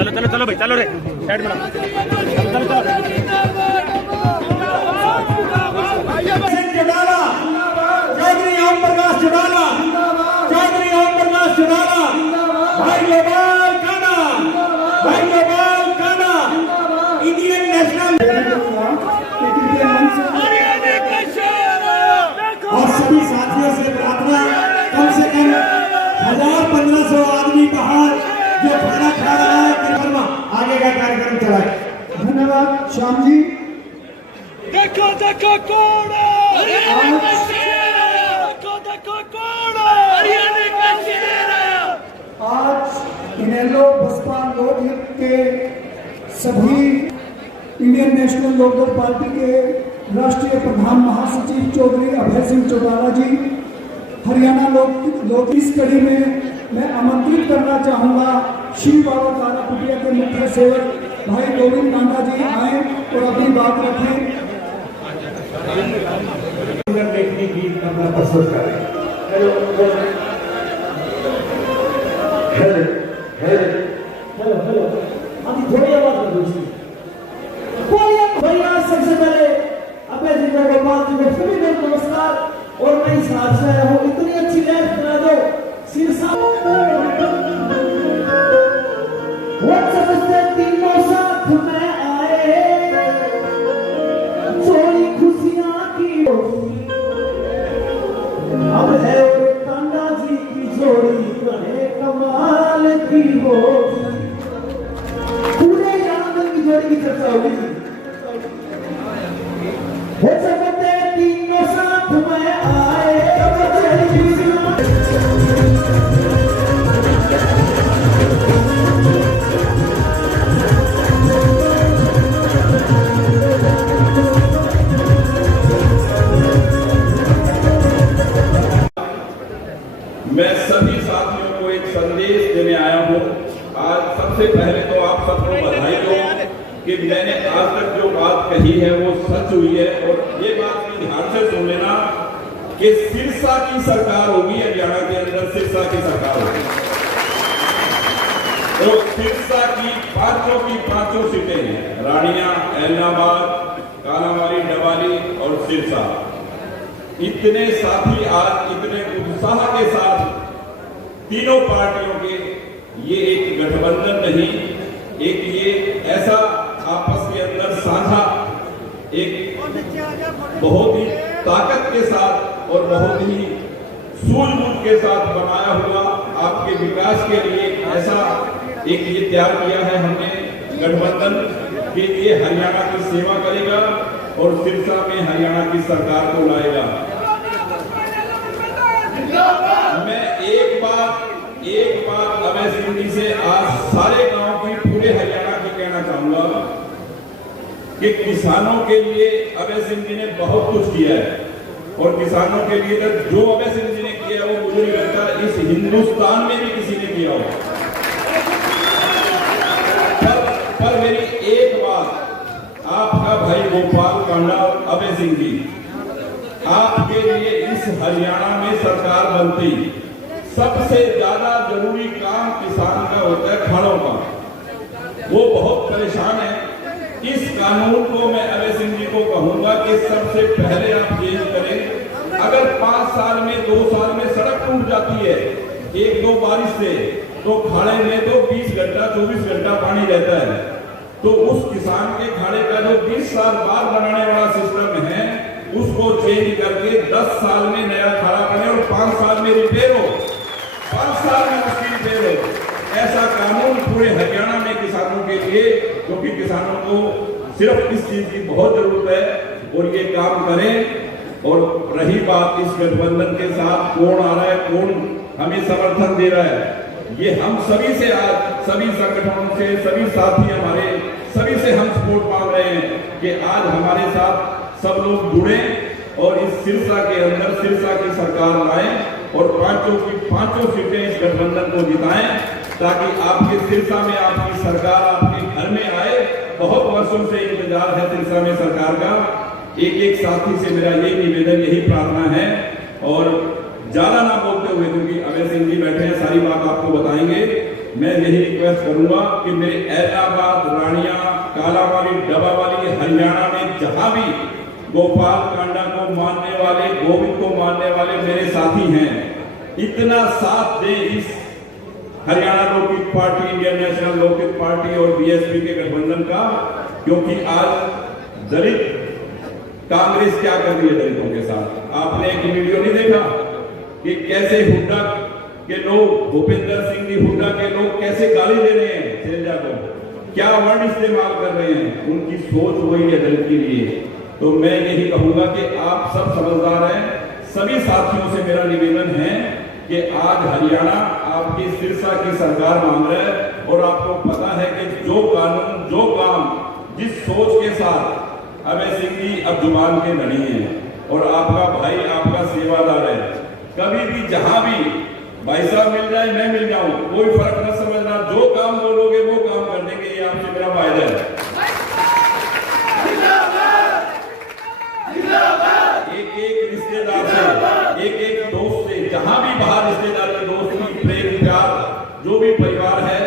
चलो चलो चलो भाई, चलो रे साइड में चलो चलो चौधरी ओम प्रकाश चौटाला, चौधरी ओम प्रकाश चौटाला, भाई गोपाल कांडा, भाई गोपाल कांडा, इंडियन नेशनल और सभी साथियों से प्रार्थना, कम से कम 1000-1500 आदमी बाहर जो खाना खा रहा है आगे का कार्यक्रम चलाए। धन्यवाद श्याम जी। देखो देखो कौन है, आज इनेलो बसपा लोकहित के सभी इंडियन नेशनल लोकदल पार्टी के राष्ट्रीय प्रधान महासचिव चौधरी अभय सिंह चौटाला जी, हरियाणा लोक इस कड़ी में मैं आमंत्रित करना चाहूँगा श्री बाबा तारा कुटिया के मुख्य सेवक भाई गोविंद कांडा जी आए और अपनी बात रखें। देखने की अपना प्रस्तुत करें। हेलो हेलो हेलो हेलो, अभी थोड़ी आवाज कर दो। बोलिए भैया, सबसे पहले अभय जी को, गोपाल जी को सभी को नमस्कार। और मैं इस हाथ से आया हूँ, इतनी अच्छी लाइफ बना दो सिरसा वो समझते तीनों साथ में आए, चोरी खुशियां की अब है कांडा जी की जोड़ी बड़े कमाल की हो। पूरे यादव की जोड़ी की चर्चा होगी। हो सकते तीनों साथ में आए, मैं सभी साथियों को एक संदेश देने आया हूँ। आज सबसे पहले तो आप सबको बधाई दो कि मैंने आज तक जो बात कही है वो सच हुई है। और ये बात भी ध्यान से सुन लेना कि सिरसा की सरकार होगी, हरियाणा के अंदर सिरसा की सरकार होगी। तो सिरसा की पांचों सीटें हैं, रानिया, ऐलनाबाद, कालांवाली, डबाली और सिरसा। इतने साथी आज इतने उत्साह के साथ तीनों पार्टियों के ये एक गठबंधन नहीं, एक ये ऐसा आपस के अंदर साझा एक बहुत ही ताकत के साथ और बहुत ही सूझबूझ के साथ बनाया हुआ आपके विकास के लिए ऐसा एक ये तैयार किया है हमने गठबंधन कि ये हरियाणा की सेवा करेगा और सिरसा में हरियाणा की सरकार को लाएगा। मैं एक बात अभय सिंह जी से आज सारे गांव की, पूरे हरियाणा की कहना चाहूंगा कि किसानों के लिए अभय सिंह जी ने बहुत कुछ किया है। और किसानों के लिए जो अभय सिंह जी ने किया वो मुझे नहीं लगता इस हिंदुस्तान में भी किसी ने किया हो। पर मेरी एक बात, आपका भाई गोपाल कांडा अभय सिंह जी, आपके लिए इस हरियाणा में सरकार बनती सबसे ज्यादा जरूरी काम किसान का होता है खाड़ों का। वो बहुत परेशान है। इस कानून को मैं अभय सिंह जी को कहूंगा कि सबसे पहले आप चेंज करें। अगर 5 साल में 2 साल में सड़क टूट जाती है 1-2 बारिश से, तो खाड़े में तो 20 घंटा 24 घंटा पानी रहता है। तो उस किसान के खाड़े का जो 20 साल बाद बनाने वाला सिस्टम है उसको चेंज करके 10 साल में नया खाड़ा बने और 5 साल में रिपेयर हो, 5 साल में उसकी रिपेयर हो। ऐसा कानून पूरे हरियाणा में किसानों के लिए, क्योंकि किसानों को सिर्फ इस चीज की बहुत जरूरत है और ये काम करें। और रही बात इस गठबंधन के साथ कौन आ रहा है, कौन हमें समर्थन दे रहा है, ये हम सभी से, आज सभी संगठनों से, सभी साथी हमारे सभी से हम सपोर्ट मांग रहे हैं कि आज हमारे साथ सब लोग जुड़े और इस सिरसा के अंदर सिरसा की सरकार लाएं और पांचों सीटें इस गठबंधन को जिताएं, ताकि आपके सिरसा में आपकी सरकार आपके घर में आए। बहुत वर्षों से इंतजार है सिरसा में सरकार का। एक साथी से मेरा यही निवेदन, यही प्रार्थना है। और ज्यादा ना बोलते हुए, क्योंकि अभय सिंह जी बैठे हैं, सारी बात आपको बताएंगे, मैं यही रिक्वेस्ट करूंगा कि मेरे ऐलाहाबाद, रानिया, कालावाली, डबावाली, हरियाणा में जहां भी गोपाल कांडा को मानने वाले, गोविंद को मानने वाले मेरे साथी हैं, इतना साथ दे इस Haryana Lokhit party, Indian national लोकहित पार्टी और बीएसपी के गठबंधन का, क्योंकि आज दलित कांग्रेस क्या कर रही है दलितों के साथ। आपने एक वीडियो नहीं देखा कि कैसे हुड्डा के लोग, भूपेंद्र सिंह जी हुड्डा के लोग कैसे गाली दे रहे हैं शैलजा को, क्या वर्ण इस्तेमाल कर रहे हैं, उनकी सोच वही है दलित के लिए। तो मैं यही कहूंगा कि आप सब समझदार हैं, सभी साथियों से मेरा निवेदन है कि आज हरियाणा आपकी सिरसा की सरकार मांग रहा है, और आपको पता है कि जो कानून, जो काम, जिस सोच के साथ अभय सिंह जी अब जुबान के धनी हैं और आपका भाई आपका सेवादार है, कभी भी जहां भी भाई साहब मिल जाए, मैं मिल जाऊं, कोई फर्क न समझना, जो काम बोलोगे वो काम कर देंगे, ये आपसे मेरा वायदा है। एक एक रिश्तेदार से, एक एक दोस्त से, जहां भी बाहर रिश्तेदारी, दोस्ती, प्रेम, प्यार, जो भी परिवार है,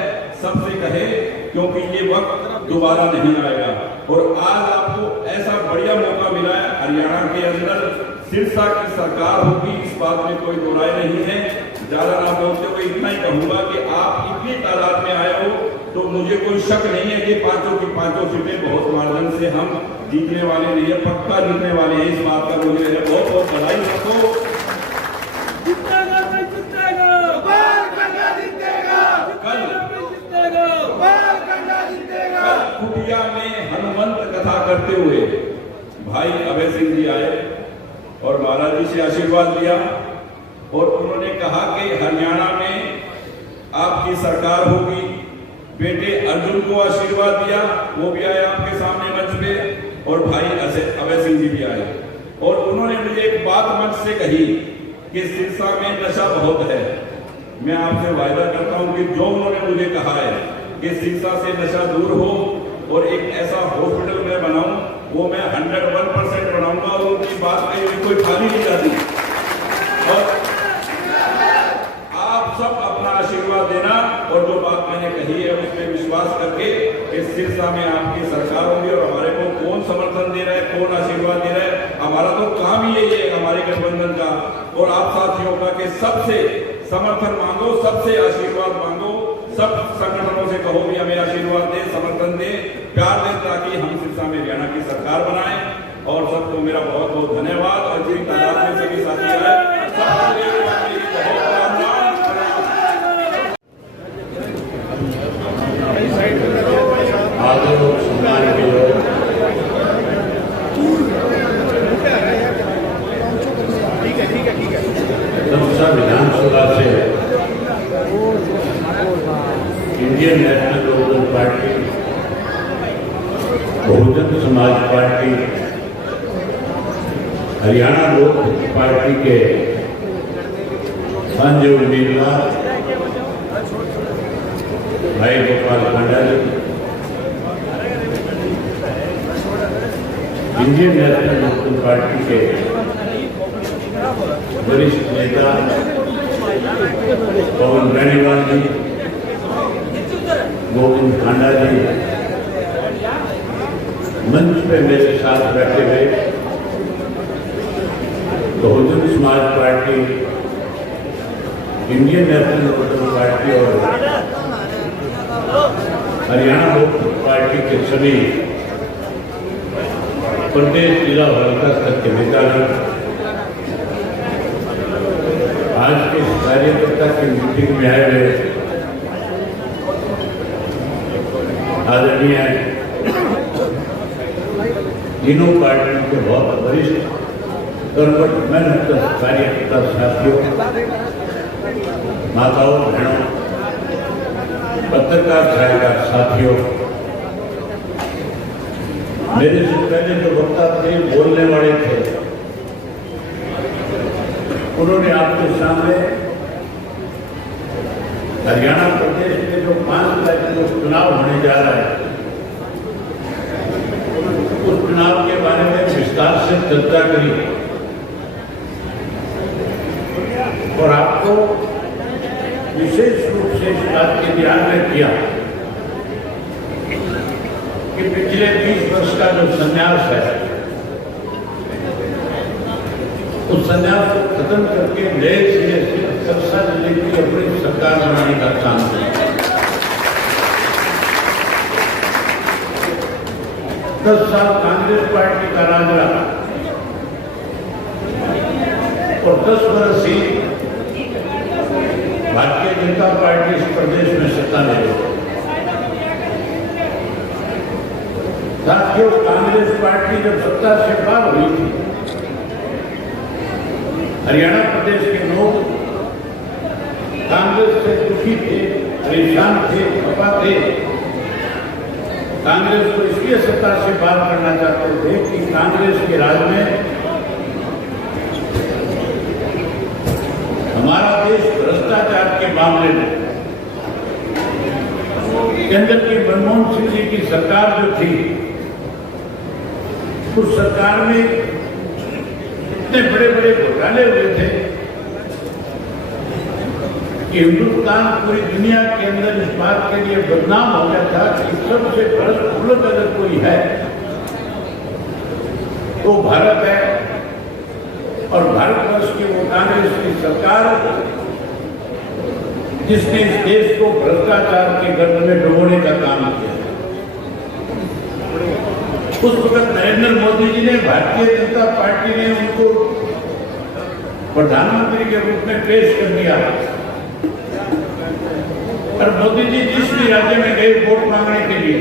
सबसे कहे, क्योंकि ये वक्त दोबारा नहीं आएगा। और आज आपको ऐसा बढ़िया मौका मिला है, हरियाणा के अंदर सिरसा की सरकार होगी, इस बात में कोई दो राय नहीं है। ज्यादा ना बोलते हुए इतना ही कहूंगा कि आप इतनी तादाद में आए हो तो मुझे कोई शक नहीं है कि पांचों की पांचों सीटें बहुत मार्जिन से हम जीतने वाले नहीं है, पक्का जीतने वाले हैं। इस बात का मुझे बहुत बहुत बधाई आपको। कुटिया में हनुमंत कथा करते हुए भाई अभय सिंह जी आए और महाराज जी से आशीर्वाद लिया, और उन्होंने कहा कि हरियाणा में आपकी सरकार होगी। बेटे अर्जुन को आशीर्वाद दिया, वो भी आए आपके सामने मंच पे, और भाई अभय सिंह जी भी आए, और उन्होंने मुझे एक बात मंच से कही कि सिरसा में नशा बहुत है। मैं आपसे वायदा करता हूं कि जो उन्होंने मुझे कहा है कि सिरसा से नशा दूर हो और एक ऐसा हॉस्पिटल मैं बनाऊं, वो मैं 101% बनाऊंगा, और उनकी बात कहीं भी कोई खाली नहीं जाती। और आप सब अपना आशीर्वाद देना, और जो बात मैंने कही है उस पर विश्वास करके कि सिरसा में आपकी सरकार होगी, और हमारे को कौन समर्थन दे रहा है, कौन आशीर्वाद दे रहा है, हमारा तो काम ही यही है हमारे गठबंधन का और आप साथियों का कि सबसे समर्थन मांगो, सबसे आशीर्वाद मांगो, सब संगठनों से कहो भी हमें आशीर्वाद दे, समर्थन दे, प्यार दे, ताकि हम सिरसा में हरियाणा की सरकार बनाएं। और सबको मेरा बहुत बहुत धन्यवाद। और जिन तादाद में सभी साथी आए, सबको मेरी बहुत विधानसभा से इंडियन नेशनल लोकदल पार्टी, बहुजन समाज पार्टी, हरियाणा लोक पार्टी के पांच उम्मीदवार भाई गोपाल कांडा जी, इंडियन नेशनल लोकदल पार्टी के वरिष्ठ नेता पवन बेनीवाल जी, गोविंद कांडा जी, मंच पे मेरे साथ बैठे हुए Bahujan Samaj party, Indian National Lok Dal party और हरियाणा लोक पार्टी के सभी प्रदेश, जिला और हल्का स्तर के नेतागण आज के कार्यकर्ता की मीटिंग में आए हुए आदरणीय तीनों पार्टियों के बहुत वरिष्ठ कर्मठ मेहनत कार्यकर्ता साथियों, माताओं, बहनों, पत्रकार छायाकार साथियों, मेरे से पहले जो वक्ता थे, बोलने वाले थे, उन्होंने आपके सामने हरियाणा प्रदेश में जो 5 लाख जो चुनाव होने जा रहा है, उस चुनाव के बारे में विस्तार से चर्चा करी। को विशेष रूप से इस बात के ध्यान में किया कि पिछले 20 वर्ष का जो संन्यास है, उस संन्यास को खत्म करके नए सिरे से सबसा जिले की अपनी सरकार बनाने का काम किया। 10 साल कांग्रेस पार्टी का राज रहा और 10 वर्ष ही भारतीय जनता पार्टी इस प्रदेश में सत्ता में रही। साथियों, कांग्रेस पार्टी जब सत्ता से बाहर हुई थी, हरियाणा प्रदेश के लोग कांग्रेस से दुखी थे, परेशान थे, खफा थे। कांग्रेस को इसलिए सत्ता से बाहर करना चाहते थे कि कांग्रेस के राज में हमारा देश भ्रष्टाचार के मामले में केंद्र की मनमोहन सिंह जी की सरकार जो थी, उस सरकार में इतने बड़े बड़े घोटाले हुए थे कि हिंदुस्तान पूरी दुनिया के अंदर इस बात के लिए बदनाम हो गया था कि सबसे भ्रष्ट मुल्क अगर कोई है तो भारत है। और भारतवर्ष की वो कांग्रेस की सरकार जिसने इस देश को भ्रष्टाचार के गर्भ में डुबोने का काम किया। उस वक्त नरेंद्र मोदी जी ने, भारतीय जनता पार्टी ने उनको प्रधानमंत्री के रूप में पेश कर दिया और मोदी जी जिस भी राज्य में गए वोट मांगने के लिए,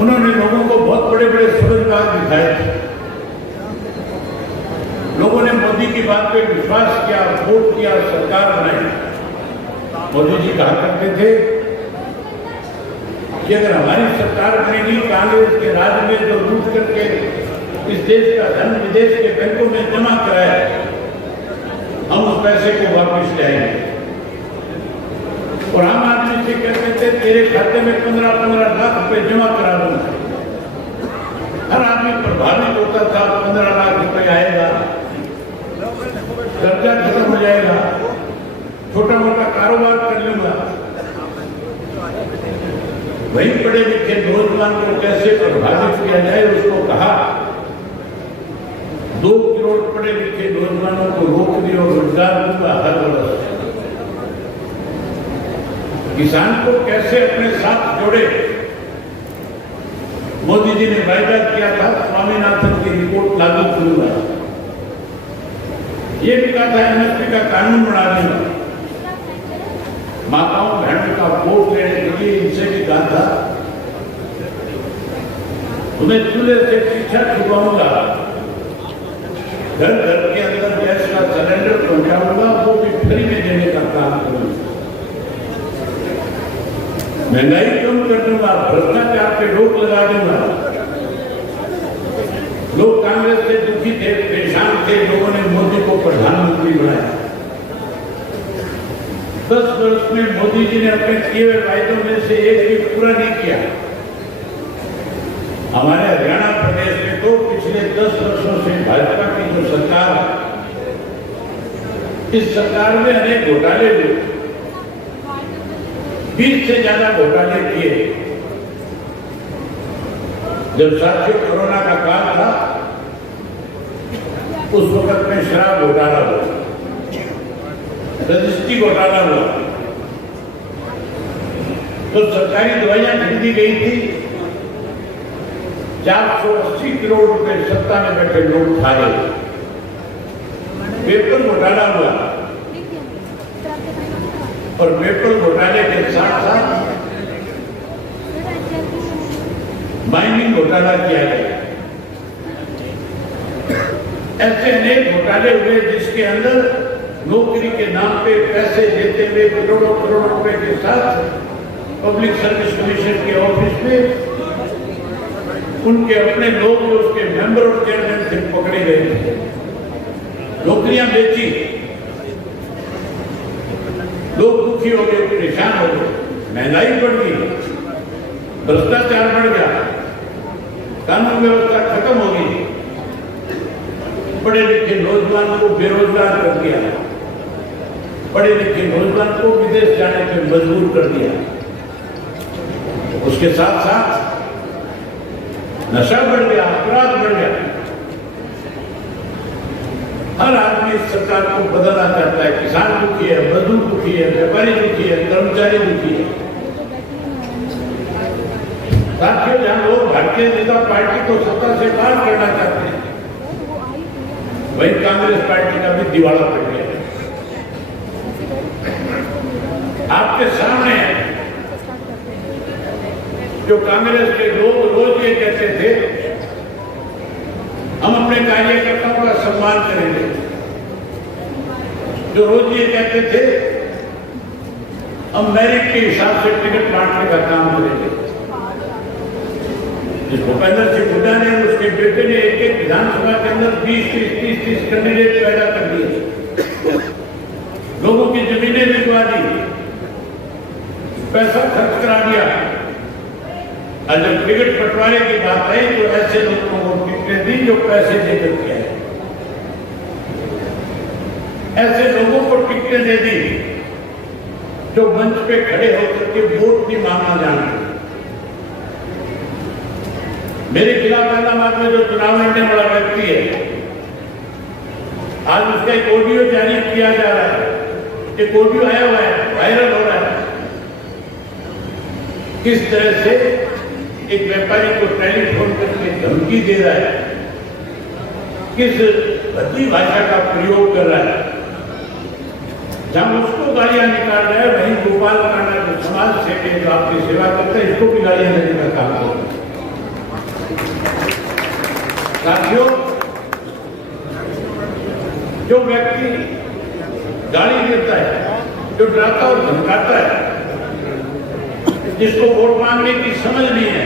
उन्होंने लोगों को बहुत बड़े बड़े सूरजबाग दिखाए थे। लोगों ने मोदी की बात पे विश्वास किया, वोट किया, सरकार बनाई। मोदी जी कहा करते थे कि अगर हमारी सरकार बनेगी, कांग्रेस के राज में जो लूट करके इस देश का धन विदेश के बैंकों में जमा कराया है, हम उस पैसे को वापस ले आएंगे। और आम आदमी से कहते थे तेरे खाते में 15-15 लाख रुपए जमा करा दूंगा। हर आदमी प्रभावित होता था, 15 लाख रुपए आएगा, कर्जा खत्म हो जाएगा, छोटा मोटा कारोबार कर लूंगा। वही पढ़े लिखे नौजवान को कैसे प्रभावित किया जाए, उसको कहा 2 करोड़ पढ़े लिखे नौजवानों को नौकरी और रोजगार दूंगा हर वर्ष। किसान को कैसे अपने साथ जोड़े, मोदी जी ने वायदा किया था, स्वामीनाथन की रिपोर्ट लागू करूंगा। ये भी कहा था एमएसपी का कानून बना दूंगा। माताओं बहनों का वोट लेने के लिए इनसे भी कहा था उन्हें चूल्हे से पीछा छुपाऊंगा, घर घर के अंदर गैस का सिलेंडर पहुंचाऊंगा, वो भी फ्री में देने का काम करूंगा। महंगाई कम कर दूंगा, भ्रष्टाचार पे रोक लगा दूंगा। लोग कांग्रेस से दुखी थे, परेशान थे, लोगों ने मोदी को प्रधानमंत्री बनाया। 10 वर्ष में मोदी जी ने अपने किए हुए वायदों में से एक भी पूरा नहीं किया। हमारे हरियाणा प्रदेश में तो पिछले 10 वर्षों से भाजपा की जो सरकार है, इस सरकार में अनेक घोटाले हुए, 20 से ज्यादा घोटाले किए। जब साथियों कोरोना का काल था, उस वक्त में शराब घोटाला हुआ, रजिस्ट्री घोटाला हुआ, तो सरकारी दवाइयां खरीदी गई थी। 480 करोड़ रुपए सत्ता में बैठे लोग खा रहे। पेट्रोल घोटाला हुआ और पेट्रोल घोटाले के साथ साथ माइनिंग घोटाला किया गया। ऐसे अनेक घोटाले हुए जिसके अंदर नौकरी के नाम पे पैसे देते हुए करोड़ों करोड़ों रुपए के साथ पब्लिक सर्विस कमीशन के ऑफिस में उनके अपने लोग जो उसके मेंबर और चेयरमैन थे पकड़े गए थे। नौकरियां बेची, लोग दुखी हो गए, परेशान हो गए, महंगाई बढ़ गई, भ्रष्टाचार बढ़ गया, कानून व्यवस्था खत्म हो गई। पढ़े लिखे नौजवान को बेरोजगार कर दिया, पढ़े लिखे नौजवान को विदेश जाने पे मजबूर कर दिया। उसके साथ साथ नशा बढ़ गया, अपराध बढ़ गया। हर आदमी इस सरकार को बदलना चाहता है। किसान दुखी है, मजदूर दुखी है, व्यापारी दुखी है, कर्मचारी दुखी है। साथियों, जहां लोग भारतीय जनता पार्टी को सत्ता से बाहर करना चाहते हैं, वहीं कांग्रेस पार्टी का भी दिवाला पड़ गया। आपके सामने जो कांग्रेस के लोग रोज ये कहते थे, हम अपने कार्यकर्ताओं का सम्मान करेंगे, जो रोज ये कहते थे हम मेरिट के हिसाब से टिकट बांटने का काम करेंगे। जिस भूपेंद्र सिंह हुड्डा ने, उसके बेटे ने एक एक विधानसभा के अंदर 20-30 कैंडिडेट पैदा कर दिए, लोगों की जमीनें बिकवा दी, पैसा खर्च करा दिया। और जब टिकट बंटवारे की बात आई तो ऐसे लोगों को टिकटें दी जो पैसे देकर के आए, ऐसे लोगों को टिकटें दे दी जो मंच पे खड़े होकर के वोट नहीं मांगना जानते। मेरे खिलाफ इलाहाबाद में जो चुनाव लड़ने वाला व्यक्ति है, आज उसका एक ऑडियो जारी किया जा रहा है, एक ऑडियो आया हुआ है, वायरल हो रहा है। किस तरह से एक व्यापारी को टेलीफोन करके धमकी दे रहा है, किस भद्दी भाषा का प्रयोग कर रहा है। जहां उसको गालियां निकाल रहा है, वहीं गोपाल कांडा जो समाज सेवी जो आपकी सेवा करते हैं, इसको भी गालियां देने का काम कर रहा है। साथियों, जो व्यक्ति गाली देता है, जो डराता और धमकाता है, जिसको वोट मांगने की समझ नहीं है,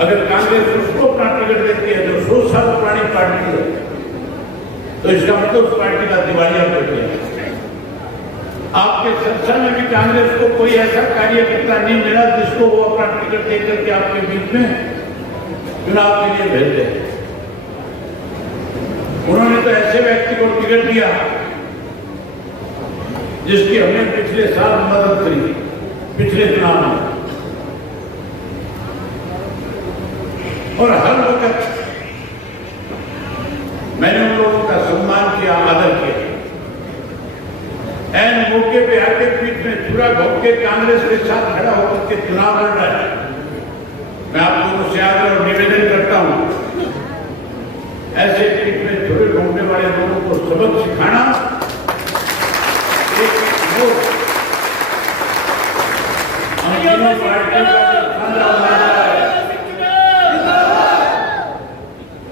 अगर कांग्रेस उसको अपना टिकट देती है जो 100 साल पुरानी पार्टी है, तो इसका मतलब उस पार्टी का दिवालिया कर दिया। आपके संस्था में भी कांग्रेस को कोई ऐसा कार्यकर्ता नहीं मिला जिसको वो अपना टिकट देकर के आपके बीच में चुनाव के लिए भेज दे। उन्होंने तो ऐसे व्यक्ति को टिकट दिया जिसकी हमने पिछले साल मदद करी, पिछले चुनाव में, और हर वक्त मैंने उन लोगों का सम्मान किया, आदर किया। ऐन मौके पे आके पीठ में छुरा घोंक के कांग्रेस के साथ खड़ा होकर के चुनाव लड़ रहा है। मैं आप लोगों से आग्रह और निवेदन करता हूं, ऐसे पीठ में छुरे घोंकने वाले लोगों को सबक सिखाना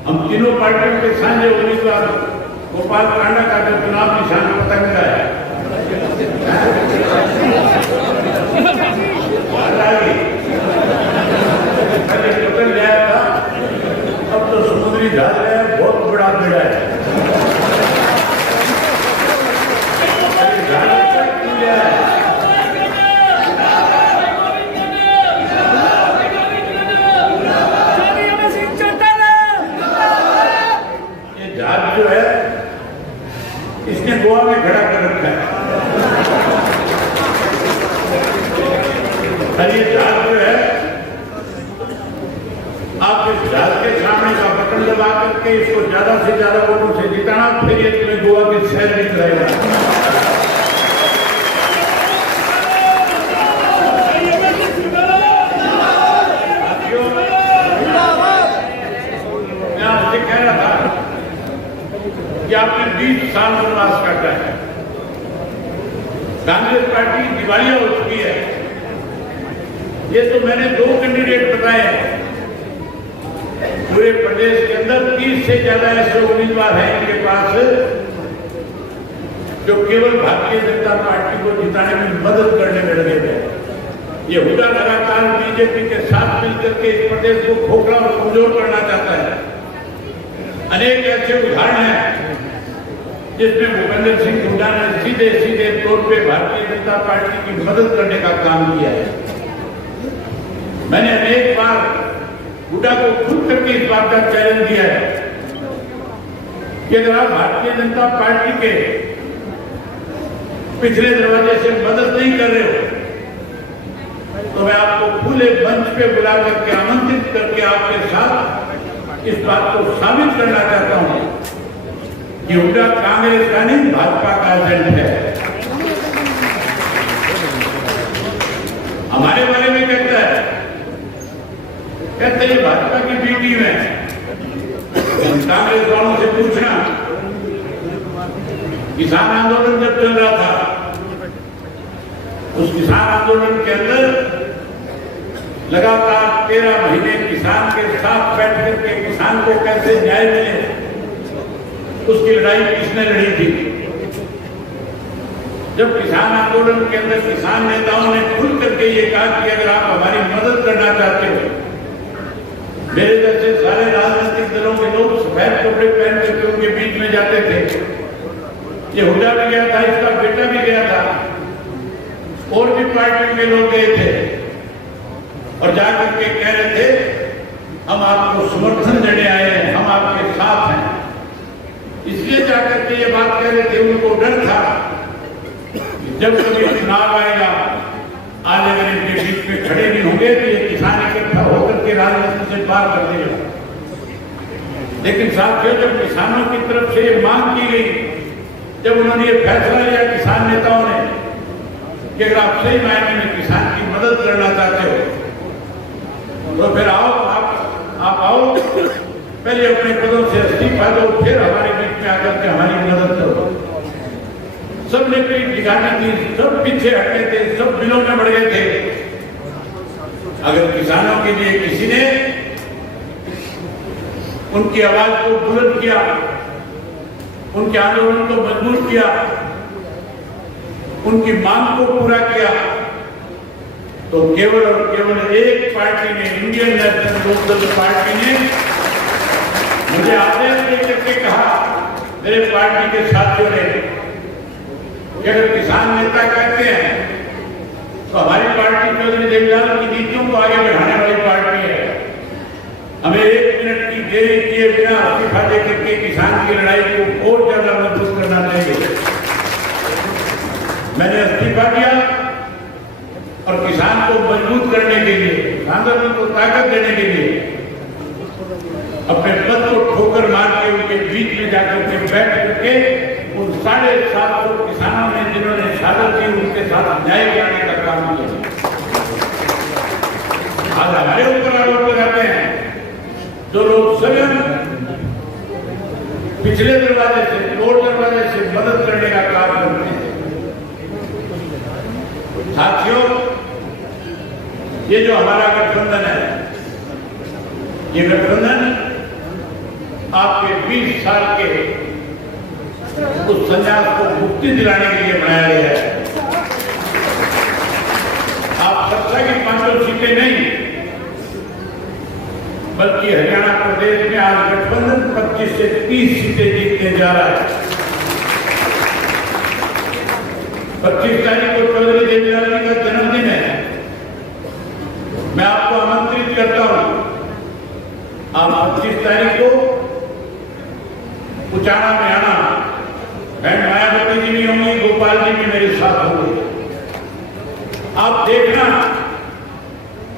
हम तीनों पार्टियों के साझे उम्मीदवार गोपाल कांडा का जो चुनाव निशान पतंग का है, पहले पतंग गया था, अब तो समुद्री जहाज है, बहुत बड़ा बेड़ा है। जो है इसने गोवा में खड़ा कर रखा है, और ये जहाज जो है आप इस जहाज के सामने का बटन दबा करके इसको ज्यादा से ज्यादा वोटों से जिताना, फिर ये तुम्हें गोवा के शहर में कराएगा। मैं आपसे कह रहा था कि आपने 20 साल वनवास काटा है, कांग्रेस पार्टी दिवालिया हो चुकी है। ये तो मैंने 2 कैंडिडेट बताए हैं, पूरे प्रदेश के अंदर 30 से ज्यादा ऐसे उम्मीदवार हैं इनके पास जो केवल भारतीय जनता पार्टी को जिताने में मदद करने में लगे थे। ये हुड्डा लगातार बीजेपी के साथ मिलकर के इस प्रदेश को खोखला और कमजोर करना चाहता है। अनेक ऐसे उदाहरण हैं जिसमें भूपेंद्र सिंह हुड्डा ने सीधे सीधे तौर पे भारतीय जनता पार्टी की मदद करने का काम किया है। मैंने अनेक बार हुड्डा को खुद करके इस बात का चैलेंज दिया है कि अगर आप भारतीय जनता पार्टी के पिछले दरवाजे से मदद नहीं कर रहे हो तो मैं आपको खुले मंच पे बुला करके आमंत्रित करके आपके साथ इस बात को साबित करना चाहता हूं कि हुड्डा कांग्रेस का नहीं भाजपा का एजेंट है। हमारे बारे में कहता है भाजपा की बी टीम है। कांग्रेस वालों से पूछना, किसान आंदोलन जब चल रहा था उस किसान आंदोलन के अंदर लगातार 13 महीने किसान के साथ बैठ करके किसान को कैसे न्याय मिले उसकी लड़ाई किसने लड़ी थी। जब किसान आंदोलन के अंदर किसान नेताओं ने खुल करके ये कहा कि अगर आप हमारी मदद करना चाहते हो, मेरे जैसे सारे राजनीतिक दलों के लोग सफेद कपड़े पहन करके उनके बीच में जाते थे। ये हुड्डा भी गया था, इसका बेटा भी गया था, और भी पार्टियों के लोग गए थे और जाकर के कह रहे थे हम आपको समर्थन देने आए हैं, हम आपके साथ हैं। इसलिए जाकर के ये बात कह रहे थे, उनको डर था जब कभी चुनाव आएगा आज अगर इनके बीच में खड़े नहीं होंगे तो ये किसान इकट्ठा होकर के राजनीति से पार कर देगा। लेकिन साथियों, जब किसानों की तरफ से ये मांग की गई, जब उन्होंने ये फैसला लिया किसान नेताओं ने कि अगर आप सही मायने में किसान की मदद करना चाहते हो तो फिर आओ, आप आओ, पहले अपने पदों से इस्तीफा दो, फिर हमारे बीच में आकर के हमारी मदद करो। सबने पीठ दिखानी थी, सब पीछे हटे थे, सब बिलों में बढ़ गए थे। अगर किसानों के लिए किसी ने उनकी आवाज को बुलंद किया, उनके आंदोलन को मजबूत किया, उनकी मांग को पूरा किया, तो केवल और केवल एक पार्टी ने, इंडियन नेशनल लोकदल पार्टी ने मुझे आदेश देकर के कहा, मेरे पार्टी के साथियों ने, कि अगर किसान नेता कहते हैं तो हमारी पार्टी चौधरी देवीलाल की नीतियों को आगे बढ़ाने वाली पार्टी है। हमें 1 मिनट की देरी किए बिना इस्तीफा देकर के किसान की लड़ाई को और ज्यादा मजबूत करना चाहिए। मैंने इस्तीफा दिया और किसान को मजबूत करने के लिए, आंदोलन को ताकत देने के लिए अपने पद को ठोकर मार के उनके बीच में जाकर के बैठ करके उन 750 किसानों ने जिन्होंने शहादत दी उनके साथ न्याय कराने का काम किया। आज हमारे ऊपर आरोप लगाते हैं जो लोग स्वयं पिछले दरवाजे से, तोड़ दरवाजे से मदद करने का काम करते हैं। साथियों, ये जो हमारा गठबंधन है, ये गठबंधन आपके 20 साल के उस संन्यास को मुक्ति दिलाने के लिए बनाया गया है। आप सत्ता की 5 सीटें नहीं, बल्कि हरियाणा प्रदेश में आज गठबंधन 25 से 30 सीटें जीतने जा रहा है। 25 तारीख को चौधरी देवीलाल जी का जन्मदिन है। मैं आपको आमंत्रित करता हूं, आप 25 तारीख को उचाना में आना। बहन मायावती जी भी होंगी, गोपाल जी भी मेरे साथ होंगे। आप देखना,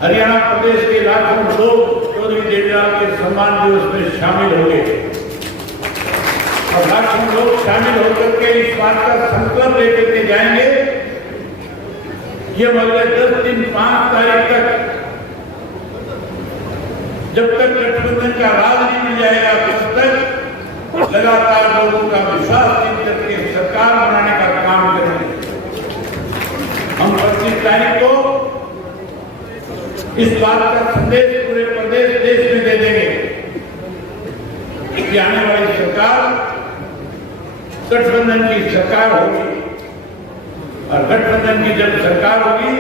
हरियाणा प्रदेश के लाखों लोग चौधरी देवीलाल के सम्मान दिवस में शामिल होंगे और लाखों लोग शामिल होकर के इस बात का संकल्प लेकर के जाएंगे। ये अगले 10 दिन 5 तारीख तक, जब तक गठबंधन का राज नहीं मिल जाएगा तब तक लगातार लोगों का विश्वास जीत करके सरकार बनाने का काम करेंगे। हम 25 तारीख को इस बात का संदेश पूरे प्रदेश देश में दे देंगे कि आने वाली सरकार गठबंधन की सरकार होगी और गठबंधन की जब सरकार होगी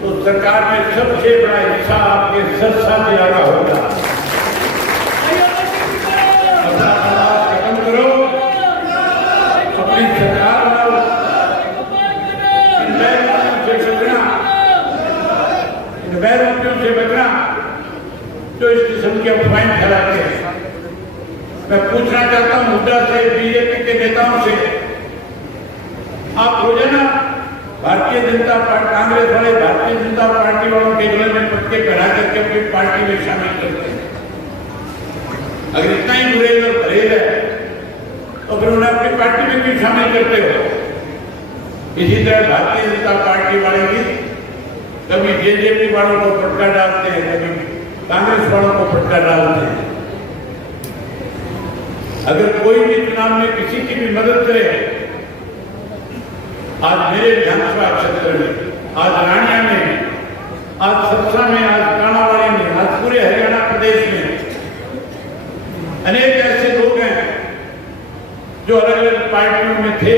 तो सरकार में सबसे बड़ा हिस्सा आपके सरसा जिला का होगा। अपना समाज खत्म करो, अपनी सरकार बनाओ, इन बैरों से बचना जो इस किस्म की अफवाहें फैलाते हैं। मैं पूछना चाहता हूं हुड्डा से, बीजेपी के नेताओं से, आप रोजाना भारतीय जनता पार्टी, कांग्रेस वाले भारतीय जनता पार्टी वालों के गले में पटके पहना करके अपनी पार्टी में शामिल करते हैं। अगर इतना ही गुरेज और परहेज है तो फिर उन्हें अपनी पार्टी में क्यों शामिल करते हो? इसी तरह भारतीय जनता पार्टी वाले भी कभी जेजेपी वालों को फटका डालते हैं, कभी कांग्रेस वालों को फटका डालते हैं। अगर कोई भी चुनाव में किसी की भी मदद करे, आज मेरे विधानसभा क्षेत्र में, आज रानिया में, आज सरसा में, आज कानावाड़ी में, आज पूरे हरियाणा प्रदेश में अनेक ऐसे लोग हैं जो अलग अलग पार्टियों में थे,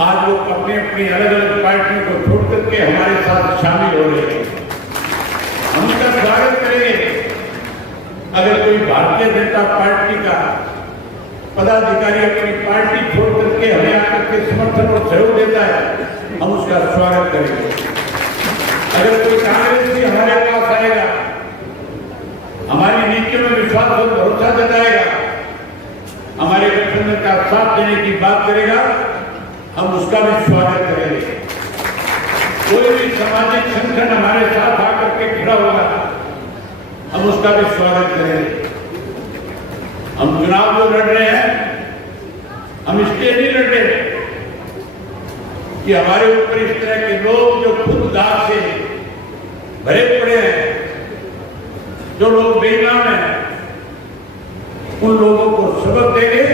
आज वो अपनी अपनी अलग अलग पार्टियों को छोड़ करके हमारे साथ शामिल हो रहे हैं। हम उनका स्वागत करेंगे। अगर कोई भारतीय जनता पार्टी का पदाधिकारी अपनी पार्टी छोड़ करके हमें आकर के समर्थन और सहयोग देता है, हम उसका स्वागत करेंगे। अगर कोई कांग्रेस भी हमारे पास आएगा, हमारी नीतियों में विश्वास और भरोसा जताएगा, हमारे गठबंधन का साथ देने की बात करेगा, हम उसका भी स्वागत करेंगे। कोई भी सामाजिक संगठन हमारे साथ आकर के खड़ा होगा, हम उसका भी स्वागत करेंगे। हम चुनाव जो लड़ रहे हैं, हम इसलिए नहीं लड़ रहे कि हमारे ऊपर इस तरह के लोग जो खुद दाग से भरे पड़े हैं, जो लोग बेईमान हैं, उन लोगों को सबक देंगे।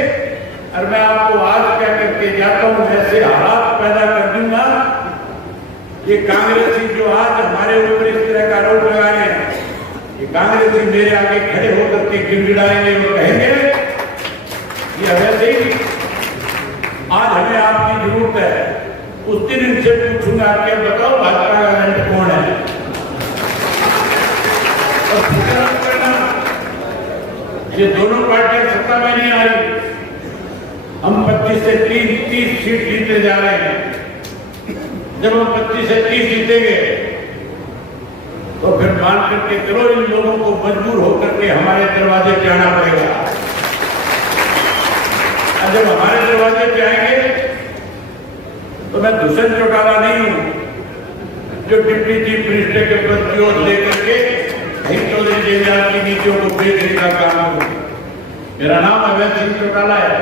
और मैं आपको आज क्या करके जाता हूं, ऐसे हालात पैदा कर दूंगा, ये कांग्रेसी जो आज हमारे ऊपर इस तरह का आरोप लगा रहे हैं, ये कांग्रेसी मेरे आगे खड़े होकर के गिड़गिड़ाएंगे और कहेंगे कि वैसे ही आज हमें आपकी जरूरत है। उस दिन इनसे पूछूंगा कि बताओ भाजपा का एजेंट कौन है, और फिक्र मत करना, ये दोनों पार्टियां सत्ता में नहीं आ रही। हम 25 से 30 सीट जीतने जा रहे हैं। जब हम 25 से 30 जीतेंगे तो फिर मान करके चलो इन लोगों को मजबूर होकर के हमारे दरवाजे पे आना पड़ेगा। और जब हमारे दरवाजे पे आएंगे तो मैं दुष्यंत चौटाला नहीं हूं जो डिप्टी चीफ मिनिस्टर के पद की ओर लेकर के चौधरी देवयाल की नीतियों को बेचने का काम करूं। मेरा नाम अवैध सिंह चौटाला है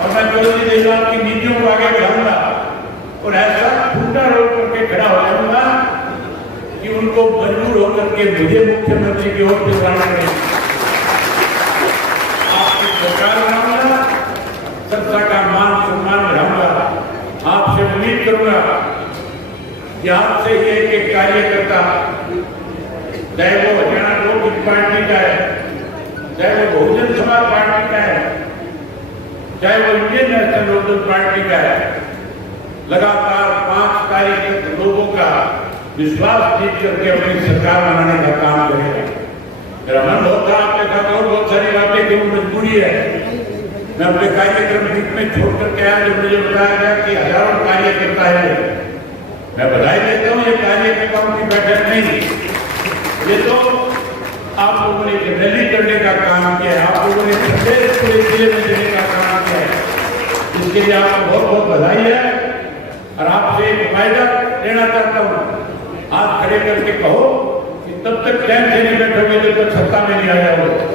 और मैं चौधरी देवयाल की नीतियों को आगे बढ़ाऊंगा और ऐसा ठूंठा रोक करके खड़ा हो जाऊंगा कि उनको मजबूर होकर के मुझे मुख्यमंत्री की ओर से बढ़ाना पड़ेगा। आपकी सरकार बनाऊंगा, सरकार का मान सम्मान बढ़ाऊंगा। आपसे उम्मीद करूंगा कि आपसे ही एक एक कार्यकर्ता, चाहे वो हरियाणा लोक पार्टी का है, चाहे वो बहुजन समाज पार्टी का है, चाहे वो इंडियन नेशनल लोकदल पार्टी का है, लगातार 5 तारीख लोगों का विश्वास जीत करके अपनी सरकार बनाने का काम करेगा। मेरा मन होता आपके साथ और बहुत सारी बातें की मजबूरी है। मैं अपने कार्यक्रम बीच में छोड़ करके आया जब मुझे बताया गया कि हजारों कार्यकर्ता है। मैं बधाई देता हूँ, ये कार्यकर्ताओं की बैठक नहीं, ये तो आप लोगों ने रैली करने का काम किया है, आप लोगों ने संदेश पूरे जिले में देने का काम किया है। इसके लिए आपको बहुत बहुत बधाई है। और आपसे एक फायदा लेना चाहता हूँ, हाथ खड़े करके कहो कि तब तक चैन से नहीं बैठोगे जब तक सत्ता में नहीं आ जाओगे।